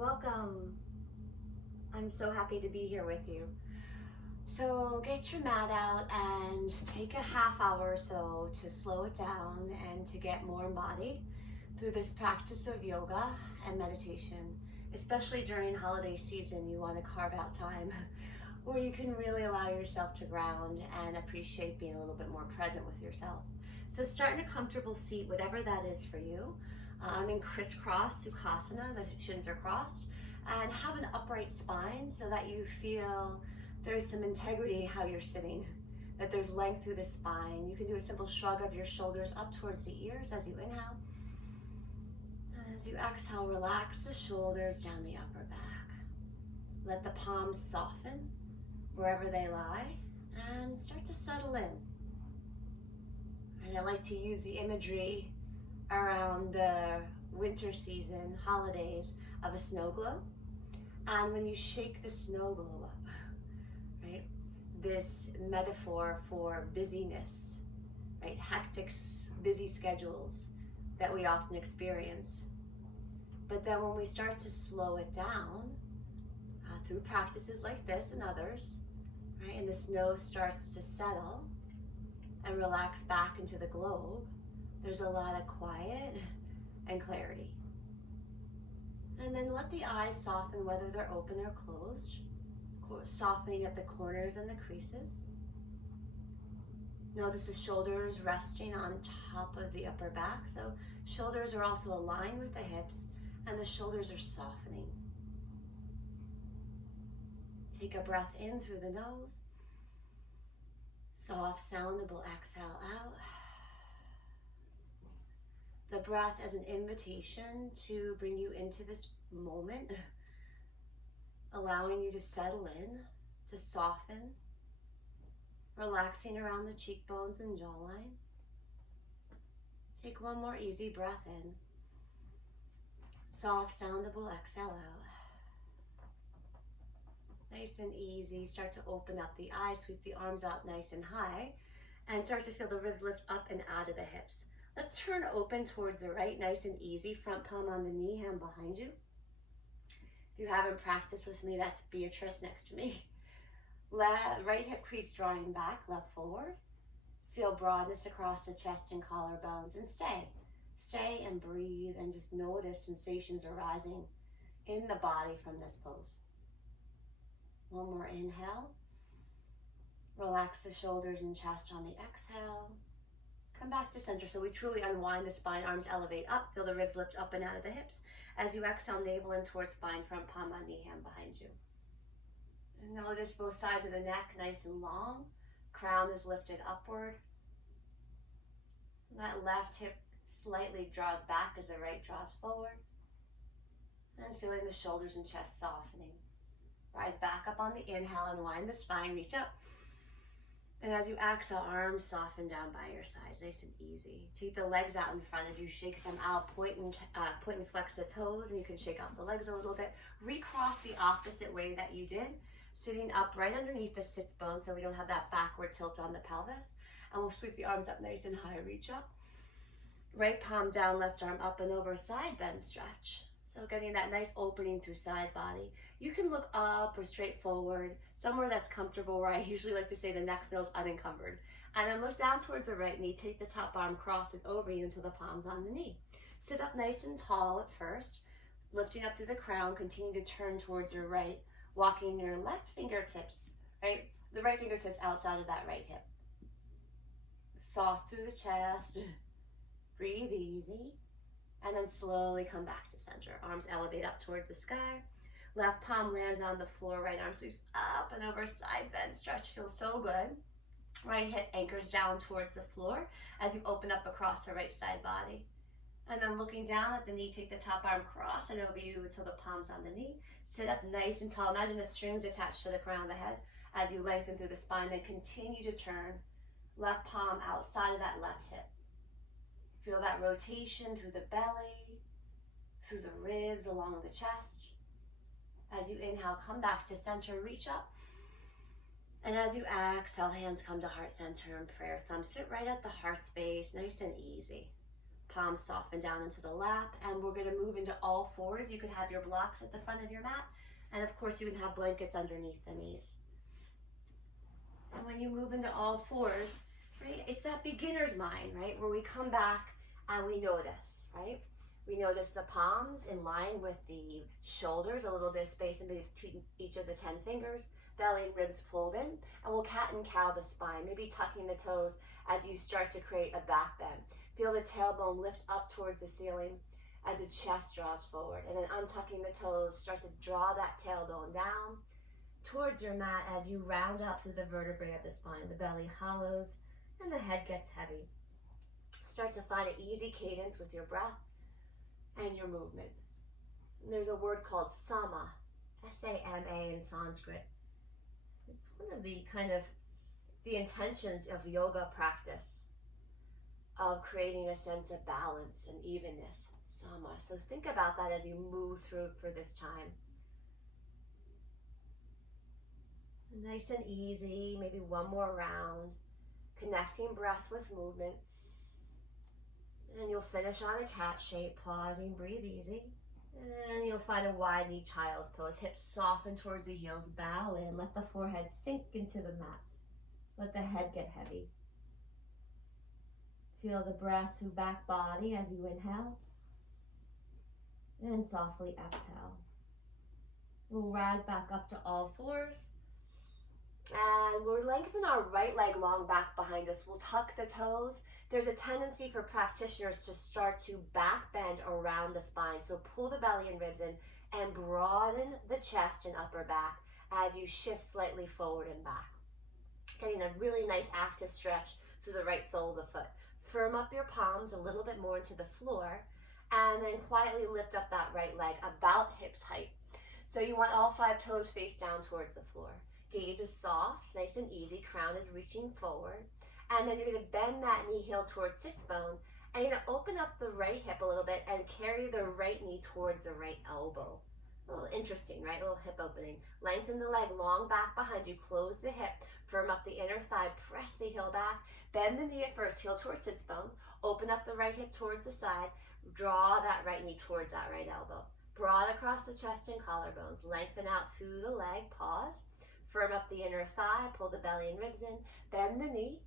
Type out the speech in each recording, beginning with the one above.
Welcome. I'm so happy to be here with you. So get your mat out and take a half hour or so to slow it down and to get more embodied through this practice of yoga and meditation. Especially during holiday season, you want to carve out time where you can really allow yourself to ground and appreciate being a little bit more present with yourself. So start in a comfortable seat, whatever that is for you. I'm in crisscross Sukhasana, the shins are crossed, and have an upright spine so that you feel there's some integrity how you're sitting, that there's length through the spine. You can do a simple shrug of your shoulders up towards the ears as you inhale. And as you exhale, relax the shoulders down the upper back. Let the palms soften wherever they lie and start to settle in. And I like to use the imagery around the winter season, holidays, of a snow globe. And when you shake the snow globe up, right, this metaphor for busyness, right, hectic, busy schedules that we often experience. But then when we start to slow it down through practices like this and others, right, and the snow starts to settle and relax back into the globe, there's a lot of quiet and clarity. And then let the eyes soften whether they're open or closed, softening at the corners and the creases. Notice the shoulders resting on top of the upper back. So shoulders are also aligned with the hips and the shoulders are softening. Take a breath in through the nose. Soft, soundable exhale out. The breath as an invitation to bring you into this moment, allowing you to settle in, to soften, relaxing around the cheekbones and jawline. Take one more easy breath in. Soft, soundable exhale out. Nice and easy. Start to open up the eyes, sweep the arms out nice and high, and start to feel the ribs lift up and out of the hips. Let's turn open towards the right, nice and easy. Front palm on the knee, hand behind you. If you haven't practiced with me, that's Beatrice next to me. Right hip crease drawing back, left forward. Feel broadness across the chest and collarbones, and stay. Stay and breathe and just notice sensations arising in the body from this pose. One more inhale. Relax the shoulders and chest on the exhale. Come back to center. So we truly unwind the spine, arms elevate up, feel the ribs lift up and out of the hips. As you exhale, navel in towards spine, front palm on knee, hand behind you. And notice both sides of the neck nice and long. Crown is lifted upward. That left hip slightly draws back as the right draws forward. And feeling the shoulders and chest softening. Rise back up on the inhale, unwind the spine, reach up. And as you exhale, arms soften down by your sides, nice and easy. Take the legs out in front of you, shake them out, point and flex the toes, and you can shake out the legs a little bit. Recross the opposite way that you did, sitting up right underneath the sits bone so we don't have that backward tilt on the pelvis. And we'll sweep the arms up nice and high, reach up. Right palm down, left arm up and over, side bend stretch. So getting that nice opening through side body. You can look up or straight forward, somewhere that's comfortable, where I usually like to say the neck feels unencumbered. And then look down towards the right knee, take the top arm, cross it over you until the palm's on the knee. Sit up nice and tall at first, lifting up through the crown, continue to turn towards your right, walking your left fingertips, right? The right fingertips outside of that right hip. Soft through the chest, breathe easy. And then slowly come back to center. Arms elevate up towards the sky. Left palm lands on the floor. Right arm sweeps up and over, side bend stretch. Feels so good. Right hip anchors down towards the floor as you open up across the right side body. And then looking down at the knee, take the top arm, cross it over you until the palm's on the knee. Sit up nice and tall. Imagine the strings attached to the crown of the head as you lengthen through the spine. Then continue to turn. Left palm outside of that left hip. Feel that rotation through the belly, through the ribs, along the chest. As you inhale, come back to center, reach up. And as you exhale, hands come to heart center in prayer. Thumbs sit right at the heart space, nice and easy. Palms soften down into the lap, and we're gonna move into all fours. You could have your blocks at the front of your mat, and of course you can have blankets underneath the knees. And when you move into all fours, right, it's that beginner's mind, right, where we come back and we notice, right? We notice the palms in line with the shoulders, a little bit of space in between each of the 10 fingers, belly and ribs pulled in, and we'll cat and cow the spine, maybe tucking the toes as you start to create a back bend. Feel the tailbone lift up towards the ceiling as the chest draws forward, and then untucking the toes, start to draw that tailbone down towards your mat as you round out through the vertebrae of the spine. The belly hollows and the head gets heavy. Start to find an easy cadence with your breath and your movement. And there's a word called sama, S-A-M-A in Sanskrit. It's one of the the intentions of yoga practice, of creating a sense of balance and evenness, sama. So think about that as you move through for this time. Nice and easy, maybe one more round, connecting breath with movement. And you'll finish on a cat shape, pausing, breathe easy. And you'll find a wide knee child's pose. Hips soften towards the heels, bow in, let the forehead sink into the mat. Let the head get heavy. Feel the breath through back body as you inhale. And softly exhale. We'll rise back up to all fours. And we'll lengthen our right leg long back behind us. We'll tuck the toes. There's a tendency for practitioners to start to back bend around the spine. So pull the belly and ribs in and broaden the chest and upper back as you shift slightly forward and back. Getting a really nice active stretch through the right sole of the foot. Firm up your palms a little bit more into the floor, and then quietly lift up that right leg about hips height. So you want all 5 toes face down towards the floor. Gaze is soft, nice and easy. Crown is reaching forward. And then you're going to bend that knee heel towards sits bone. And you're going to open up the right hip a little bit and carry the right knee towards the right elbow. A little interesting, right? A little hip opening. Lengthen the leg long back behind you. Close the hip. Firm up the inner thigh. Press the heel back. Bend the knee at first. Heel towards sits bone. Open up the right hip towards the side. Draw that right knee towards that right elbow. Broad across the chest and collarbones. Lengthen out through the leg. Pause. Firm up the inner thigh, pull the belly and ribs in, bend the knee,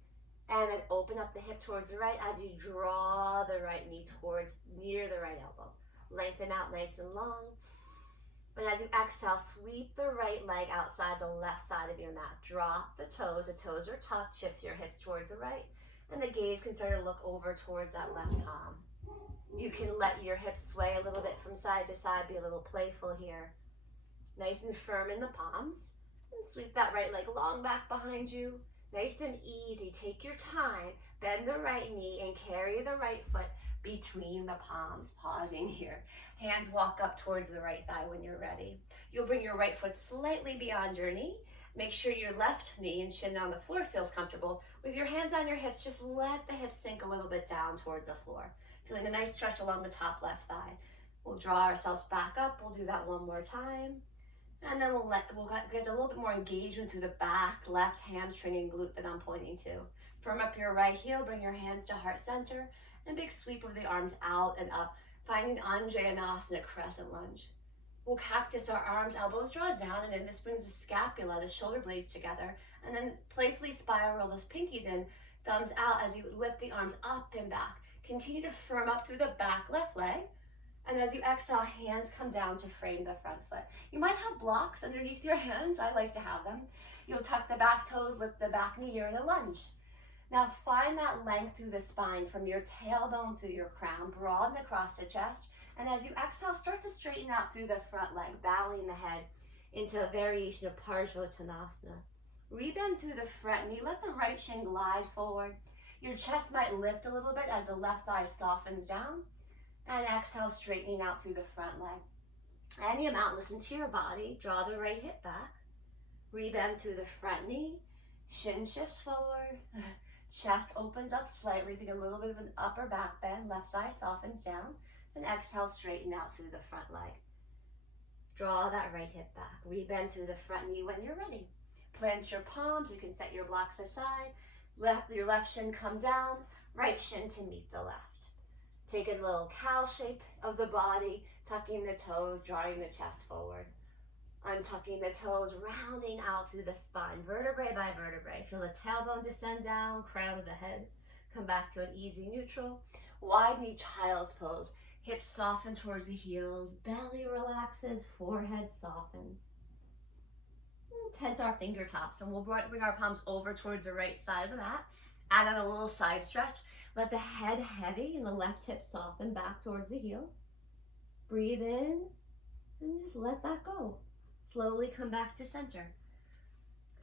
and then open up the hip towards the right as you draw the right knee towards near the right elbow. Lengthen out nice and long. And as you exhale, sweep the right leg outside the left side of your mat. Drop the toes are tucked, shift your hips towards the right, and the gaze can start to look over towards that left palm. You can let your hips sway a little bit from side to side, be a little playful here. Nice and firm in the palms. And sweep that right leg long back behind you. Nice and easy. Take your time. Bend the right knee and carry the right foot between the palms. Pausing here. Hands walk up towards the right thigh when you're ready. You'll bring your right foot slightly beyond your knee. Make sure your left knee and shin on the floor feels comfortable. With your hands on your hips, just let the hips sink a little bit down towards the floor. Feeling a nice stretch along the top left thigh. We'll draw ourselves back up. We'll do that one more time. And then we'll get a little bit more engagement through the back, left hamstring and glute that I'm pointing to. Firm up your right heel, bring your hands to heart center, and big sweep of the arms out and up, finding Anjaneyasana, crescent lunge. We'll cactus our arms, elbows draw down, and then this brings the scapula, the shoulder blades together, and then playfully spiral those pinkies in, thumbs out as you lift the arms up and back. Continue to firm up through the back left leg. And as you exhale, hands come down to frame the front foot. You might have blocks underneath your hands. I like to have them. You'll tuck the back toes, lift the back knee, you're in a lunge. Now find that length through the spine from your tailbone through your crown, broaden across the chest. And as you exhale, start to straighten out through the front leg, bowing the head into a variation of Parsvottanasana. Rebend through the front knee, let the right shin glide forward. Your chest might lift a little bit as the left thigh softens down. And exhale, straightening out through the front leg. Any amount, listen to your body. Draw the right hip back. Rebend through the front knee. Shin shifts forward. Chest opens up slightly. Take a little bit of an upper back bend. Left thigh softens down. Then exhale, straighten out through the front leg. Draw that right hip back. Rebend through the front knee when you're ready. Plant your palms. You can set your blocks aside. Let your left shin come down. Right shin to meet the left. Take a little cow shape of the body, tucking the toes, drawing the chest forward. Untucking the toes, rounding out through the spine, vertebrae by vertebrae. Feel the tailbone descend down, crown of the head. Come back to an easy neutral. Wide knee child's pose. Hips soften towards the heels. Belly relaxes, forehead softens. Head to our fingertips, and we'll bring our palms over towards the right side of the mat. Add on a little side stretch. Let the head heavy and the left hip soften back towards the heel. Breathe in and just let that go. Slowly come back to center.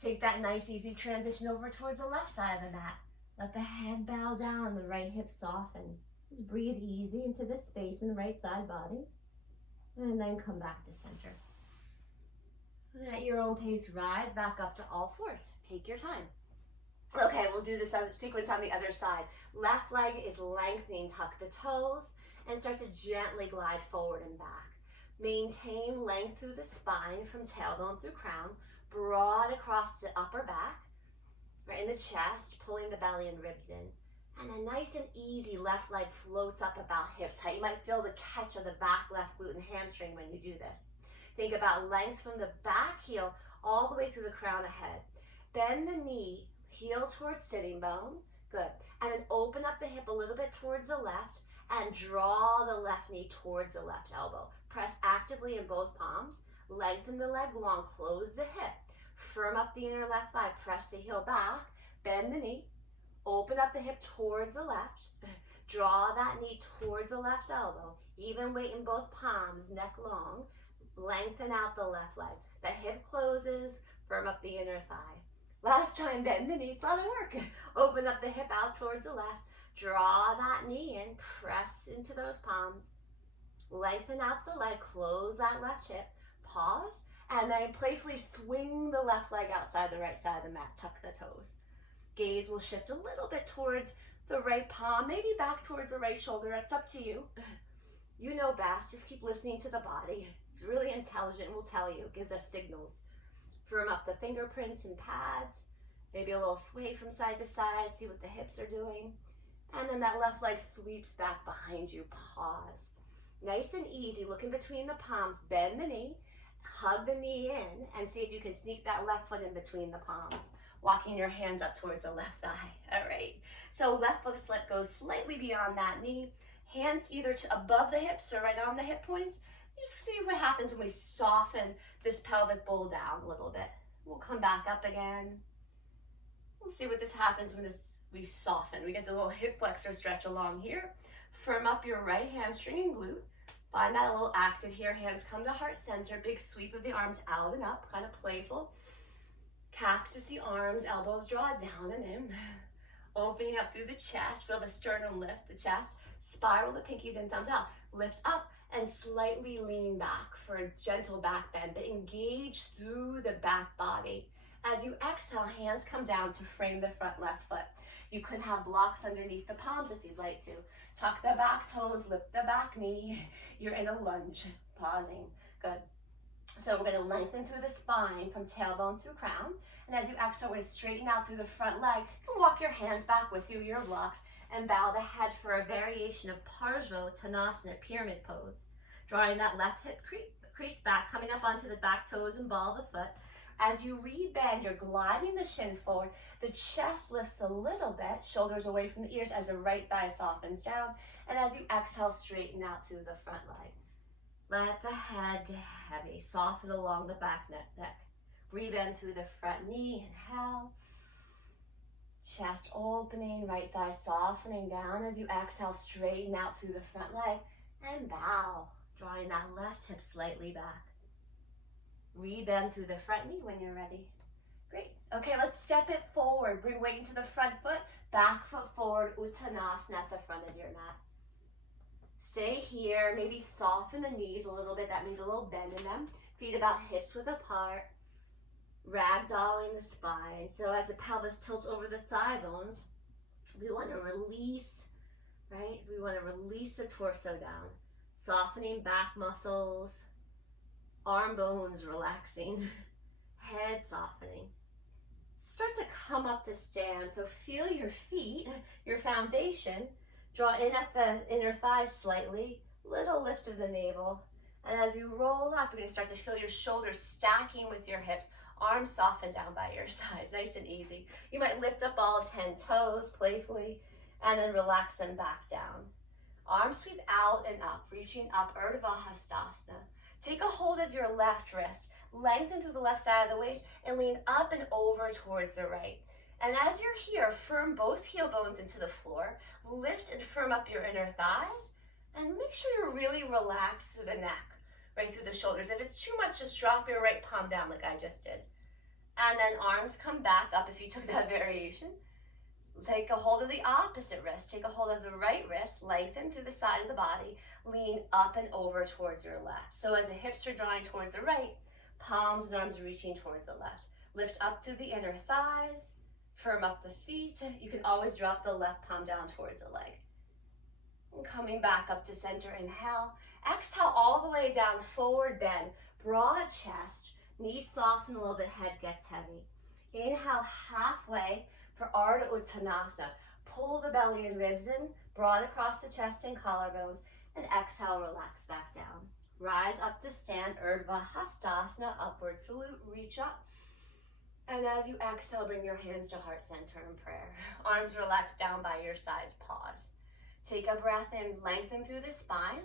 Take that nice easy transition over towards the left side of the mat. Let the head bow down, the right hip soften. Just breathe easy into the space in the right side body. And then come back to center. And at your own pace, rise back up to all fours. Take your time. Okay, we'll do this sequence on the other side. Left leg is lengthening, tuck the toes, and start to gently glide forward and back. Maintain length through the spine from tailbone through crown, broad across the upper back, right in the chest, pulling the belly and ribs in. And then nice and easy, left leg floats up about hips height. You might feel the catch of the back left glute and hamstring when you do this. Think about length from the back heel all the way through the crown of head. Bend the knee, heel towards sitting bone. Good. And then open up the hip a little bit towards the left and draw the left knee towards the left elbow. Press actively in both palms. Lengthen the leg long, close the hip. Firm up the inner left thigh, press the heel back, bend the knee, open up the hip towards the left. Draw that knee towards the left elbow. Even weight in both palms, neck long. Lengthen out the left leg. The hip closes, firm up the inner thigh. Last time, bend the knee, it's a lot of work. Open up the hip out towards the left. Draw that knee in, press into those palms. Lengthen out the leg, close that left hip. Pause, and then playfully swing the left leg outside the right side of the mat. Tuck the toes. Gaze will shift a little bit towards the right palm, maybe back towards the right shoulder. It's up to you. You know best. Just keep listening to the body. It's really intelligent, will tell you. It gives us signals. Firm up the fingerprints and pads. Maybe a little sway from side to side. See what the hips are doing. And then that left leg sweeps back behind you. Pause. Nice and easy. Look in between the palms. Bend the knee. Hug the knee in. And see if you can sneak that left foot in between the palms. Walking your hands up towards the left thigh. All right. So left foot goes slightly beyond that knee. Hands either above the hips or right on the hip points. Just see what happens when we soften this pelvic bowl down a little bit. We'll come back up again. We'll see what this happens when we soften. We get the little hip flexor stretch along here. Firm up your right hamstring and glute. Find that a little active here. Hands come to heart center. Big sweep of the arms out and up, kind of playful. Cactusy arms, elbows draw down and in. Opening up through the chest. Feel the sternum lift the chest. Spiral the pinkies and thumbs out. Lift up and slightly lean back for a gentle back bend, but engage through the back body. As you exhale, hands come down to frame the front left foot. You could have blocks underneath the palms if you'd like to. Tuck the back toes, lift the back knee. You're in a lunge, pausing. Good. So we're going to lengthen through the spine from tailbone through crown. And as you exhale, we're going to straighten out through the front leg. You can walk your hands back with you, your blocks, and bow the head for a variation of Parsvottanasana, pyramid pose. Drawing that left hip crease back, coming up onto the back toes and ball of the foot. As you rebend, you're gliding the shin forward. The chest lifts a little bit, shoulders away from the ears as the right thigh softens down. And as you exhale, straighten out through the front leg. Let the head get heavy. Soften along the back neck. Rebend through the front knee. Inhale. Chest opening, right thigh softening down. As you exhale, straighten out through the front leg. And bow, drawing that left hip slightly back. Rebend through the front knee when you're ready. Great. Okay, let's step it forward. Bring weight into the front foot. Back foot forward, Uttanasana at the front of your mat. Stay here. Maybe soften the knees a little bit. That means a little bend in them. Feet about hips width apart. Ragdolling the spine. So as the pelvis tilts over the thigh bones, we want to release, right? We want to release the torso down. Softening back muscles. Arm bones relaxing. Head softening. Start to come up to stand. So feel your feet, your foundation, Draw in at the inner thighs slightly, little lift of the navel. And as you roll up, you're gonna start to feel your shoulders stacking with your hips, arms soften down by your sides, nice and easy. You might lift up all 10 toes playfully, and then relax them back down. Arms sweep out and up, reaching up, Urdhva Hastasana. Take a hold of your left wrist, lengthen through the left side of the waist, and lean up and over towards the right. And as you're here, firm both heel bones into the floor, lift and firm up your inner thighs, and make sure you're really relaxed through the neck, right through the shoulders. If it's too much, just drop your right palm down like I just did. And then arms come back up if you took that variation. Take a hold of the opposite wrist. Take a hold of the right wrist, lengthen through the side of the body, lean up and over towards your left. So as the hips are drawing towards the right, palms and arms reaching towards the left. Lift up through the inner thighs, firm up the feet. You can always drop the left palm down towards the leg. And coming back up to center, inhale. Exhale all the way down, forward bend, broad chest, knees soften a little bit, head gets heavy. Inhale halfway for Ardha Uttanasana. Pull the belly and ribs in, broad across the chest and collarbones, and exhale, relax back down. Rise up to stand, Urdhva Hastasana, upward salute, reach up. And as you exhale, bring your hands to heart center in prayer. Arms relax down by your sides, pause. Take a breath in, lengthen through the spine.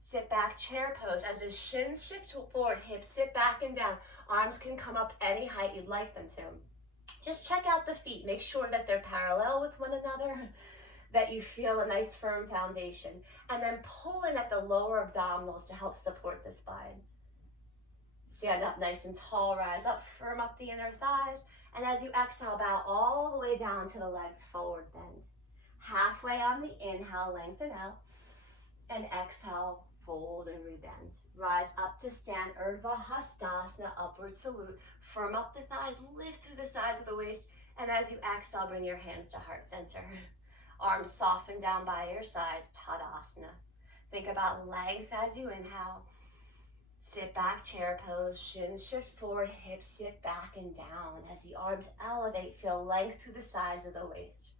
Sit back, chair pose. As the shins shift forward, hips sit back and down. Arms can come up any height you'd like them to. Just check out the feet. Make sure that they're parallel with one another, that you feel a nice firm foundation. And then pull in at the lower abdominals to help support the spine. Stand up nice and tall, rise up, firm up the inner thighs. And as you exhale, bow all the way down to the legs, forward bend. Halfway on the inhale, lengthen out. And exhale, fold and rebend. Rise up to stand, Urdhva Hastasana, upward salute. Firm up the thighs, lift through the sides of the waist. And as you exhale, bring your hands to heart center. Arms soften down by your sides, Tadasana. Think about length as you inhale. Sit back, chair pose, shins shift forward, hips sit back and down. As the arms elevate, feel length through the sides of the waist.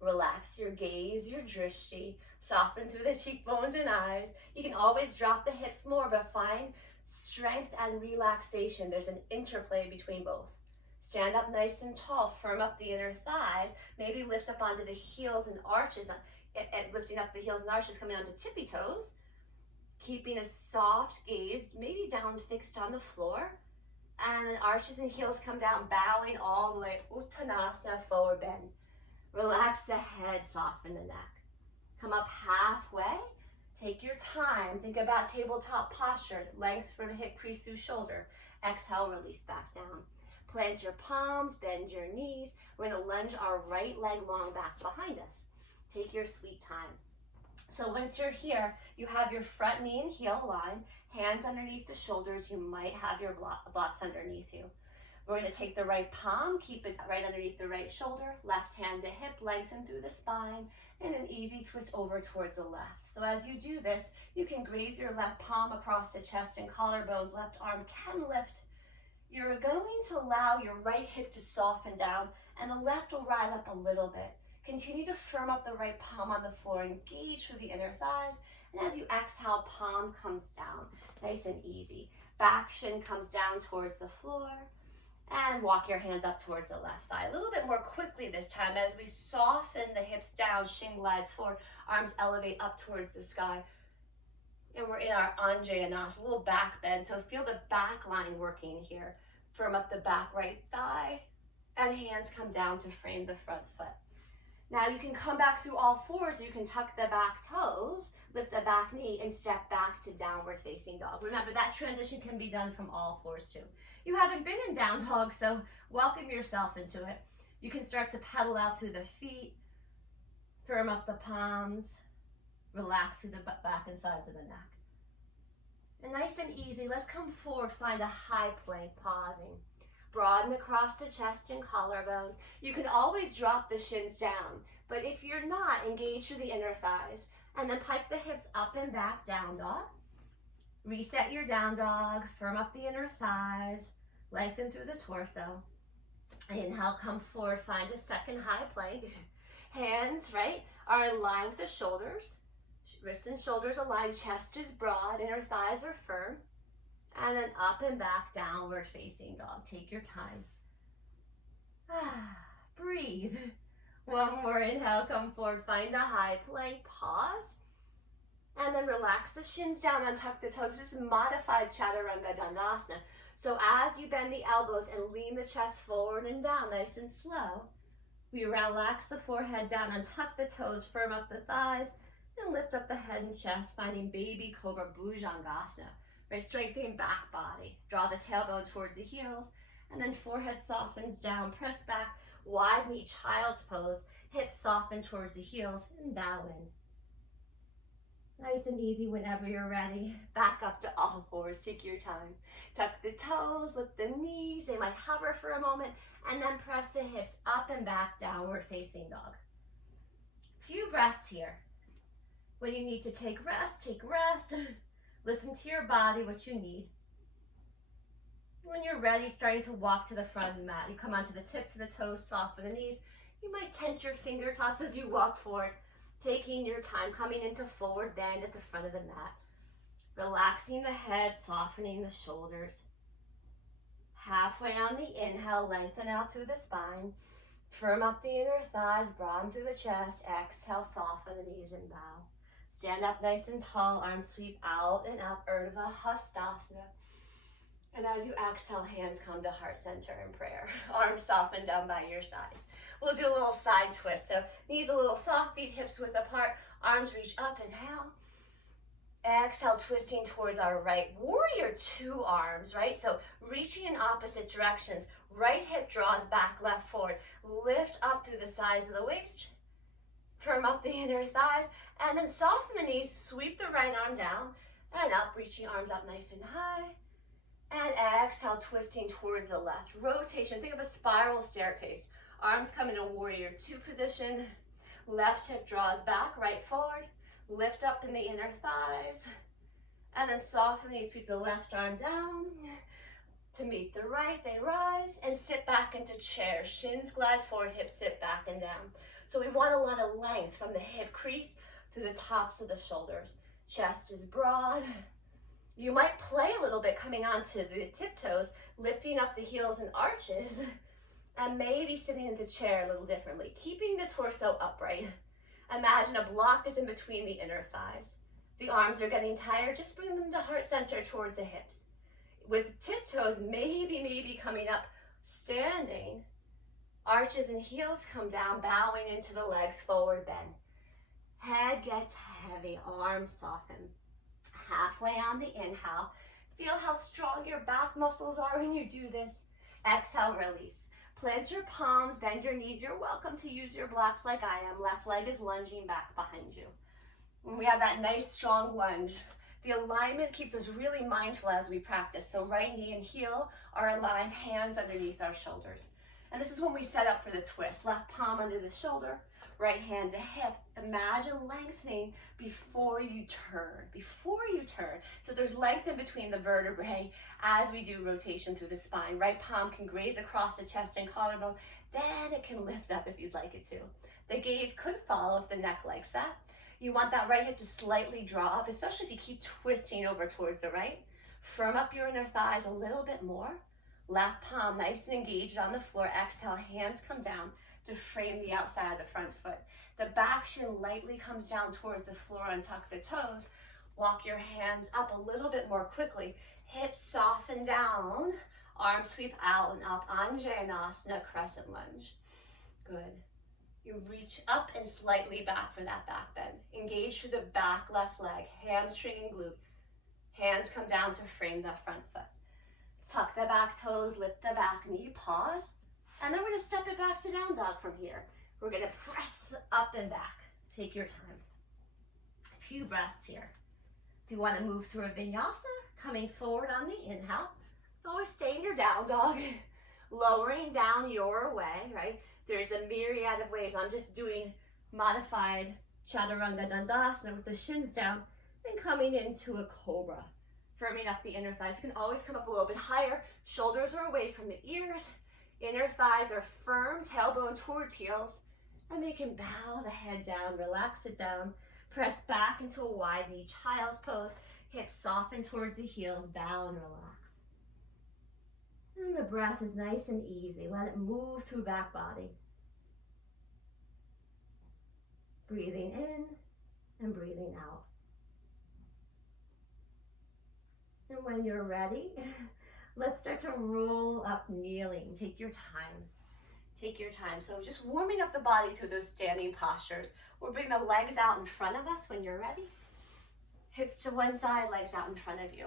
Relax your gaze, your drishti. Soften through the cheekbones and eyes. You can always drop the hips more, but find strength and relaxation. There's an interplay between both. Stand up nice and tall, firm up the inner thighs. Maybe lift up onto the heels and arches, lifting up the heels and arches, coming onto tippy toes. Keeping a soft gaze, maybe down fixed on the floor. And then arches and heels come down, bowing all the way, Uttanasana, forward bend. Relax the head, soften the neck. Come up halfway, take your time. Think about tabletop posture, length from hip crease through shoulder. Exhale, release back down. Plant your palms, bend your knees. We're gonna lunge our right leg long back behind us. Take your sweet time. So once you're here, you have your front knee and heel aligned, hands underneath the shoulders. You might have your blocks underneath you. We're going to take the right palm, keep it right underneath the right shoulder, left hand to hip, lengthen through the spine, and an easy twist over towards the left. So as you do this, you can graze your left palm across the chest and collarbones, left arm can lift. You're going to allow your right hip to soften down, and the left will rise up a little bit. Continue to firm up the right palm on the floor, engage through the inner thighs, and as you exhale, palm comes down, nice and easy. Back shin comes down towards the floor, and walk your hands up towards the left side. A little bit more quickly this time as we soften the hips down, shin glides forward, arms elevate up towards the sky. And we're in our Anjayanasana, a little back bend, so feel the back line working here. Firm up the back right thigh, and hands come down to frame the front foot. Now you can come back through all fours. You can tuck the back toes, lift the back knee, and step back to downward facing dog. Remember, that transition can be done from all fours too. You haven't been in down dog, so welcome yourself into it. You can start to pedal out through the feet, firm up the palms, relax through the back and sides of the neck. And nice and easy, let's come forward, find a high plank, pausing. Broaden across the chest and collarbones. You can always drop the shins down, but if you're not, engage through the inner thighs. And then pike the hips up and back, down dog. Reset your down dog, firm up the inner thighs, lengthen through the torso. Inhale, come forward, find a second high plank. Hands, right, are in line with the shoulders. Wrists and shoulders aligned, chest is broad, inner thighs are firm. And then up and back, downward facing dog. Take your time. Breathe. One more inhale, come forward, find a high plank, pause. And then relax the shins down, untuck the toes. This is modified Chaturanga Dandasana. So as you bend the elbows and lean the chest forward and down, nice and slow, we relax the forehead down, untuck the toes, firm up the thighs, and lift up the head and chest, finding baby cobra bhujangasana. Right, strengthening back body. Draw the tailbone towards the heels, and then forehead softens down, press back, widen the child's pose, hips soften towards the heels, and bow in. Nice and easy whenever you're ready. Back up to all fours, take your time. Tuck the toes, lift the knees, they might hover for a moment, and then press the hips up and back, downward facing dog. Few breaths here. When you need to take rest, take rest. Listen to your body, what you need. When you're ready, starting to walk to the front of the mat, you come onto the tips of the toes, soften the knees. You might tense your fingertips as you walk forward, taking your time, coming into forward bend at the front of the mat. Relaxing the head, softening the shoulders. Halfway on the inhale, lengthen out through the spine. Firm up the inner thighs, broaden through the chest. Exhale, soften the knees and bow. Stand up nice and tall, arms sweep out and up, Urdhva Hastasana. And as you exhale, hands come to heart center in prayer. Arms soften down by your sides. We'll do a little side twist. So knees a little soft, feet hips width apart, arms reach up, inhale. Exhale, twisting towards our right. Warrior two arms, right? So reaching in opposite directions. Right hip draws back, left forward. Lift up through the sides of the waist. Firm up the inner thighs. And then soften the knees, sweep the right arm down and up, reaching arms up nice and high. And exhale, twisting towards the left. Rotation, think of a spiral staircase. Arms come in a warrior two position. Left hip draws back, right forward. Lift up in the inner thighs. And then soften the knees, sweep the left arm down. To meet the right, they rise and sit back into chair. Shins glide forward, hips sit back and down. So we want a lot of length from the hip crease through the tops of the shoulders. Chest is broad. You might play a little bit coming onto the tiptoes, lifting up the heels and arches, and maybe sitting in the chair a little differently, keeping the torso upright. Imagine a block is in between the inner thighs. The arms are getting tired, just bring them to heart center towards the hips. With tiptoes, maybe coming up, standing, arches and heels come down, bowing into the legs, forward bend. Head gets heavy, arms soften. Halfway on the inhale, feel how strong your back muscles are when you do this. Exhale, release. Plant your palms, bend your knees. You're welcome to use your blocks like I am. Left leg is lunging back behind you. And we have that nice strong lunge. The alignment keeps us really mindful as we practice. So right knee and heel are aligned, hands underneath our shoulders. And this is when we set up for the twist. Left palm under the shoulder, right hand to hip. Imagine lengthening before you turn, So there's length in between the vertebrae as we do rotation through the spine. Right palm can graze across the chest and collarbone. Then it can lift up if you'd like it to. The gaze could follow if the neck likes that. You want that right hip to slightly draw up, especially if you keep twisting over towards the right. Firm up your inner thighs a little bit more. Left palm nice and engaged on the floor. Exhale, hands come down to frame the outside of the front foot. The back shin lightly comes down towards the floor, untuck the toes. Walk your hands up a little bit more quickly. Hips soften down. Arms sweep out and up. Anjaneyasana, crescent lunge. Good. You reach up and slightly back for that back bend. Engage through the back left leg, hamstring and glute. Hands come down to frame the front foot. Tuck the back toes, lift the back knee, pause. And then we're gonna step it back to down dog from here. We're gonna press up and back. Take your time. A few breaths here. If you wanna move through a vinyasa, coming forward on the inhale, always stay in your down dog. Lowering down your way, right? There's a myriad of ways. I'm just doing modified Chaturanga Dandasana with the shins down and coming into a cobra. Firming up the inner thighs. You can always come up a little bit higher. Shoulders are away from the ears. Inner thighs are firm, tailbone towards heels. And you can bow the head down, relax it down, press back into a wide knee, child's pose, hips soften towards the heels, bow and relax. And the breath is nice and easy. Let it move through back body. Breathing in and breathing out. And when you're ready, let's start to roll up kneeling. Take your time. Take your time. So just warming up the body through those standing postures. We'll bring the legs out in front of us when you're ready. Hips to one side, legs out in front of you.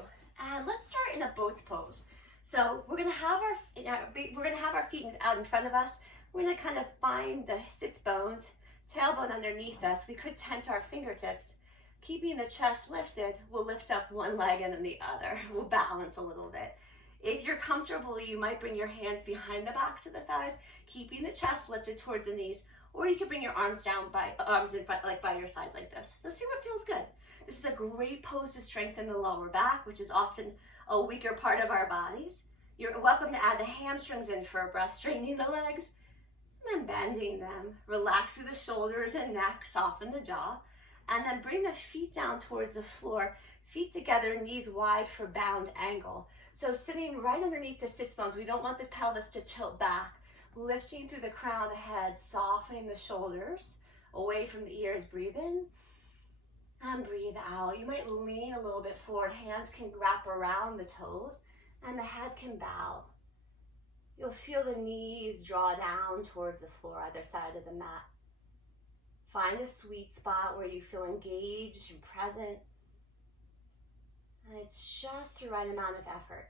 And let's start in a boat's pose. So we're gonna have our feet out in front of us. We're gonna kind of find the sits bones, tailbone underneath us. We could tent our fingertips. Keeping the chest lifted, we'll lift up one leg and then the other. We'll balance a little bit. If you're comfortable, you might bring your hands behind the backs of the thighs, keeping the chest lifted towards the knees, or you can bring your arms down arms in front, like by your sides like this. So see what feels good. This is a great pose to strengthen the lower back, which is often a weaker part of our bodies. You're welcome to add the hamstrings in for a breath, straightening the legs, and then bending them. Relax through the shoulders and neck, soften the jaw, and then bring the feet down towards the floor, feet together, knees wide for bound angle. So sitting right underneath the sits bones, we don't want the pelvis to tilt back. Lifting through the crown of the head, softening the shoulders, away from the ears. Breathe in and breathe out. You might lean a little bit forward. Hands can wrap around the toes and the head can bow. You'll feel the knees draw down towards the floor, either side of the mat. Find a sweet spot where you feel engaged and present. And it's just the right amount of effort.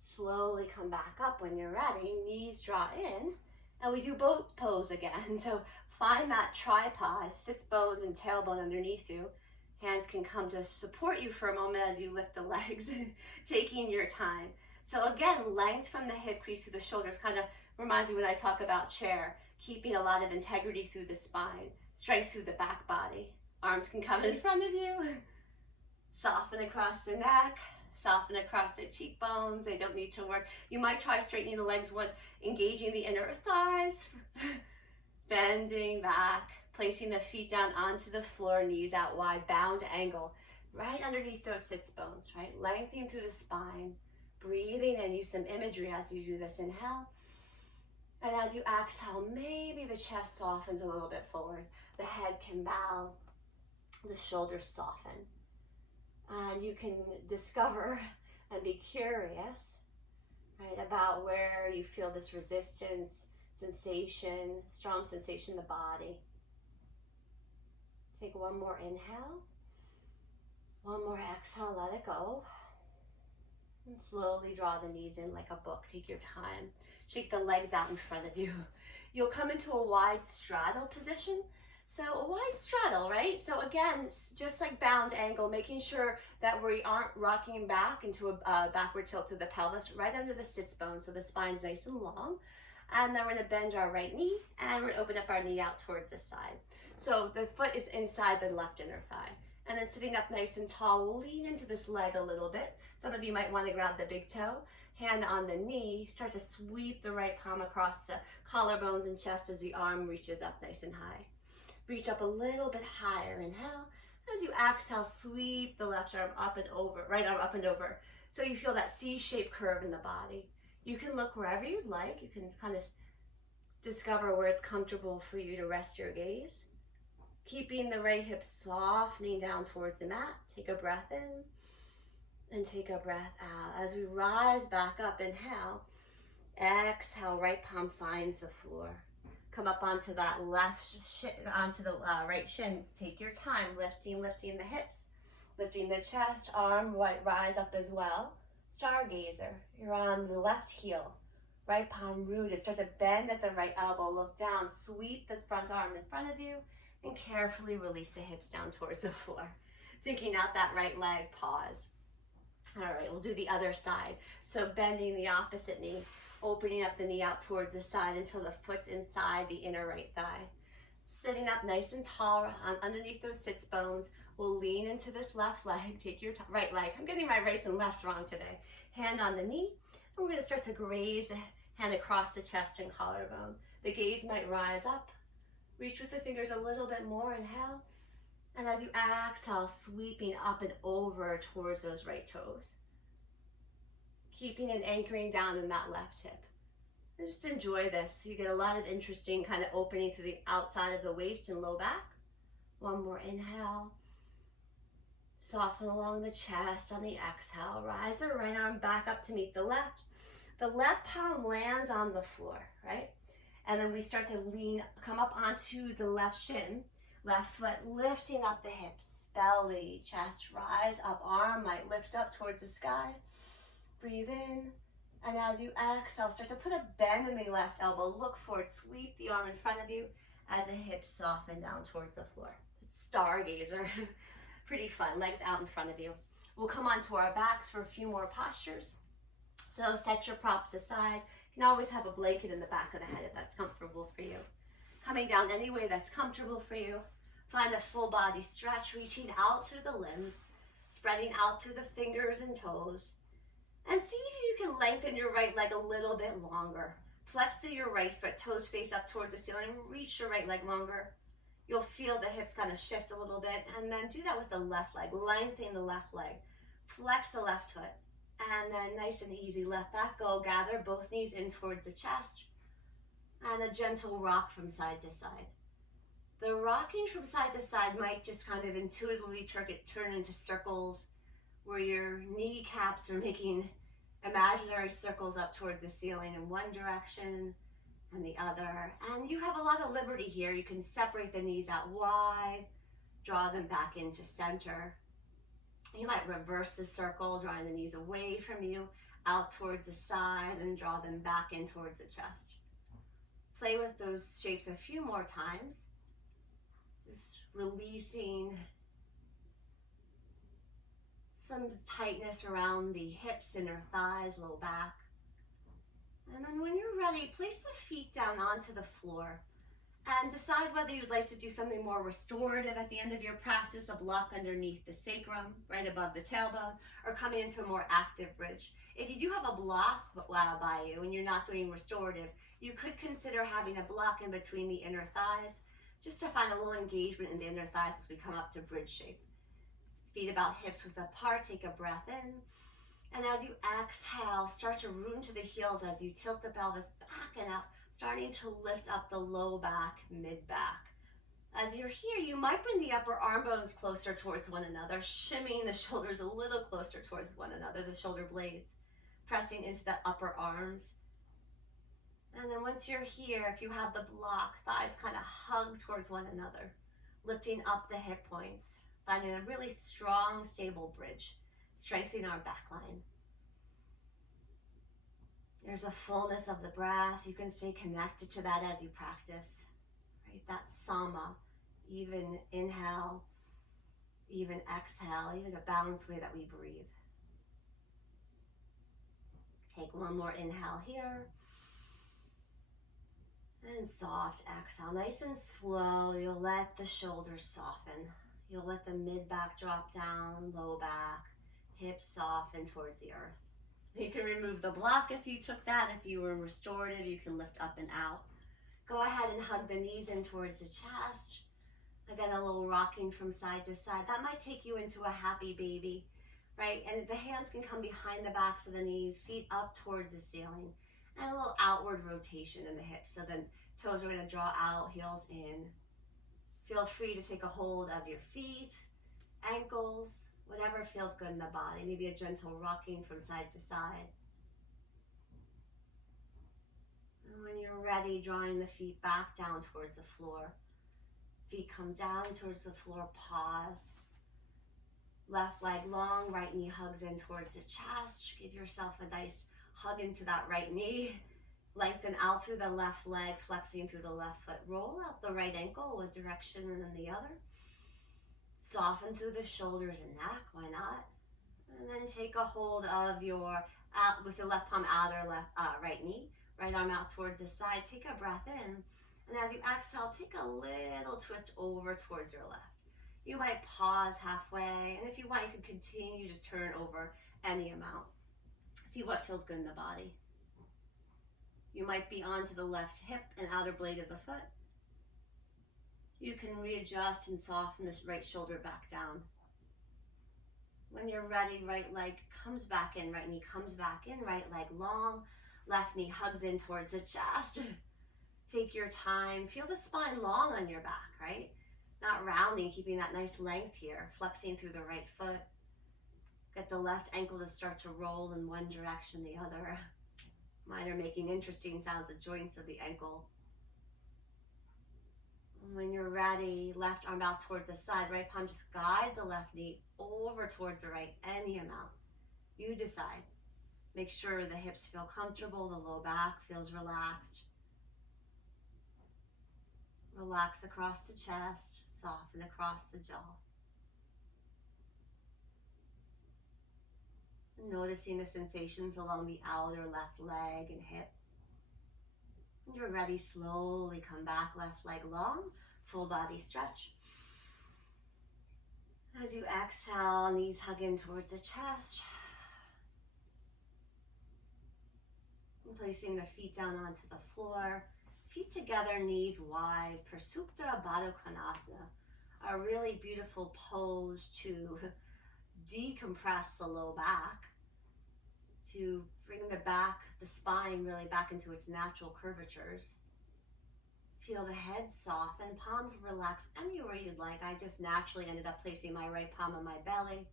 Slowly come back up when you're ready. Knees draw in. And we do boat pose again. So find that tripod, sits bones and tailbone underneath you. Hands can come to support you for a moment as you lift the legs, taking your time. So again, length from the hip crease through the shoulders kind of reminds me when I talk about chair, keeping a lot of integrity through the spine, strength through the back body. Arms can come in front of you. Soften across the neck, soften across the cheekbones. They don't need to work. You might try straightening the legs once, engaging the inner thighs, bending back, placing the feet down onto the floor, knees out wide, bound angle, right underneath those sits bones, right? Lengthening through the spine, breathing in. Use some imagery as you do this. Inhale. And as you exhale, maybe the chest softens a little bit forward. The head can bow, the shoulders soften. And you can discover and be curious, right, about where you feel this resistance, sensation, strong sensation in the body. Take one more inhale, one more exhale, let it go. And slowly draw the knees in like a book. Take your time. Shake the legs out in front of you. You'll come into a wide straddle position. So a wide straddle, right? So again, just like bound angle, making sure that we aren't rocking back into a backward tilt to the pelvis, right under the sits bone, so the spine's nice and long. And then we're gonna bend our right knee, and we're gonna open up our knee out towards the side. So the foot is inside the left inner thigh. And then sitting up nice and tall, we'll lean into this leg a little bit. Some of you might wanna grab the big toe, hand on the knee, start to sweep the right palm across the collarbones and chest as the arm reaches up nice and high. Reach up a little bit higher. Inhale. As you exhale, sweep the left arm up and over, right arm up and over. So you feel that C-shaped curve in the body. You can look wherever you'd like. You can kind of discover where it's comfortable for you to rest your gaze. Keeping the right hip softening down towards the mat. Take a breath in and take a breath out. As we rise back up, inhale. Exhale, right palm finds the floor. Come up onto that onto the right shin. Take your time, lifting the hips, lifting the chest, arm rise up as well. Stargazer, you're on the left heel, right palm rooted. Start to bend at the right elbow, look down, sweep the front arm in front of you, and carefully release the hips down towards the floor. Taking out that right leg, pause. All right, we'll do the other side. So bending the opposite knee, opening up the knee out towards the side until the foot's inside the inner right thigh. Sitting up nice and tall underneath those sits bones. We'll lean into this left leg. Take your right leg. I'm getting my rights and lefts wrong today. Hand on the knee. And we're going to start to graze the hand across the chest and collarbone. The gaze might rise up, Reach with the fingers a little bit more, inhale. And as you exhale, sweeping up and over towards those right toes. Keeping and anchoring down in that left hip. And just enjoy this. You get a lot of interesting kind of opening through the outside of the waist and low back. One more inhale. Soften along the chest on the exhale. Rise the right arm back up to meet the left. The left palm lands on the floor, right? And then we start to lean, come up onto the left shin. Left foot lifting up the hips, belly, chest, rise up, arm might lift up towards the sky. Breathe in, and as you exhale, start to put a bend in the left elbow, look forward, sweep the arm in front of you as the hips soften down towards the floor. It's stargazer, pretty fun, legs out in front of you. We'll come onto our backs for a few more postures. So set your props aside. You can always have a blanket in the back of the head if that's comfortable for you. Coming down any way that's comfortable for you. Find a full body stretch, reaching out through the limbs, spreading out through the fingers and toes. And see if you can lengthen your right leg a little bit longer. Flex through your right foot, toes face up towards the ceiling. Reach your right leg longer. You'll feel the hips kind of shift a little bit. And then do that with the left leg. Lengthen the left leg. Flex the left foot. And then nice and easy, let that go. Gather both knees in towards the chest. And a gentle rock from side to side. The rocking from side to side might just kind of intuitively turn into circles where your kneecaps are making imaginary circles up towards the ceiling in one direction and the other. And you have a lot of liberty here. You can separate the knees out wide, draw them back into center. You might reverse the circle, drawing the knees away from you, out towards the side, and draw them back in towards the chest. Play with those shapes a few more times. Just releasing some tightness around the hips, inner thighs, low back. And then when you're ready, place the feet down onto the floor and decide whether you'd like to do something more restorative at the end of your practice, a block underneath the sacrum, right above the tailbone, or coming into a more active bridge. If you do have a block by you and you're not doing restorative, you could consider having a block in between the inner thighs, just to find a little engagement in the inner thighs as we come up to bridge shape. Feet about hips width apart, take a breath in. And as you exhale, start to root into the heels as you tilt the pelvis back and up, starting to lift up the low back, mid back. As you're here, you might bring the upper arm bones closer towards one another, shimmying the shoulders a little closer towards one another, the shoulder blades, pressing into the upper arms. And then once you're here, if you have the block, thighs kind of hug towards one another, lifting up the hip points, finding a really strong, stable bridge, strengthening our back line. There's a fullness of the breath. You can stay connected to that as you practice, right? That sama, even inhale, even exhale, even a balanced way that we breathe. Take one more inhale here. And soft exhale, nice and slow. You'll let the shoulders soften. You'll let the mid-back drop down, low back, hips soften towards the earth. You can remove the block if you took that. If you were restorative, you can lift up and out. Go ahead and hug the knees in towards the chest. Again, a little rocking from side to side. That might take you into a happy baby, right? And the hands can come behind the backs of the knees, feet up towards the ceiling. And a little outward rotation in the hips. So then toes are going to draw out, heels in. Feel free to take a hold of your feet, ankles, whatever feels good in the body. Maybe a gentle rocking from side to side. And when you're ready, drawing the feet back down towards the floor. Feet come down towards the floor, pause. Left leg long, right knee hugs in towards the chest. Give yourself a nice hug into that right knee. Lengthen out through the left leg, flexing through the left foot. Roll out the right ankle one direction and then the other. Soften through the shoulders and neck, why not? And then take a hold of your, with the left palm out or right knee, right arm out towards the side. Take a breath in. And as you exhale, take a little twist over towards your left. You might pause halfway, and if you want, you can continue to turn over any amount. See what feels good in the body. You might be onto the left hip and outer blade of the foot. you can readjust and soften this right shoulder back down. When you're ready, right leg comes back in, right knee comes back in, right leg long, left knee hugs in towards the chest. Take your time. Feel the spine long on your back, right? Not rounding, keeping that nice length here. Flexing through the right foot. Get the left ankle to start to roll in one direction, the other. Mine are making interesting sounds, the joints of the ankle. When you're ready, left arm out towards the side, right palm just guides the left knee over towards the right, any amount. You decide. Make sure the hips feel comfortable, the low back feels relaxed. Relax across the chest, soften across the jaw. Noticing the sensations along the outer left leg and hip. When you're ready, slowly come back, left leg long, full body stretch. As you exhale, knees hug in towards the chest. And placing the feet down onto the floor. Feet together, knees wide. Prasupta Baddha Konasana. A really beautiful pose to decompress the low back. To bring the back, the spine really back into its natural curvatures. Feel the head soften, palms relax anywhere you'd like. I just naturally ended up placing my right palm on my belly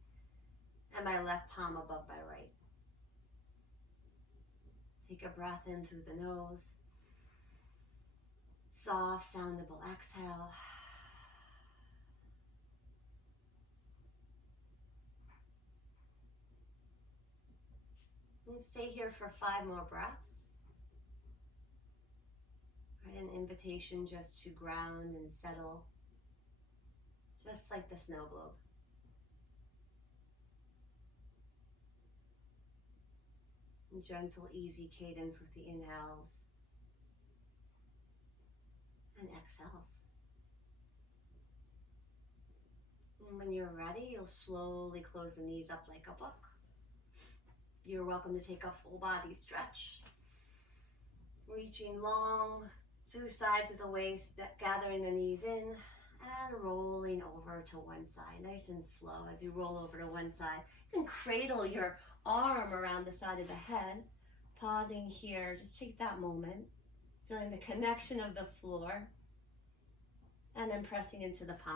and my left palm above my right. Take a breath in through the nose. Soft, soundable exhale. And stay here for 5 more breaths. An invitation just to ground and settle, just like the snow globe. And gentle, easy cadence with the inhales and exhales. And when you're ready, you'll slowly close the knees up like a book. You're welcome to take a full body stretch. Reaching long through sides of the waist, gathering the knees in and rolling over to one side. Nice and slow as you roll over to one side. You can cradle your arm around the side of the head. Pausing here, just take that moment. Feeling the connection of the floor. And then pressing into the palms.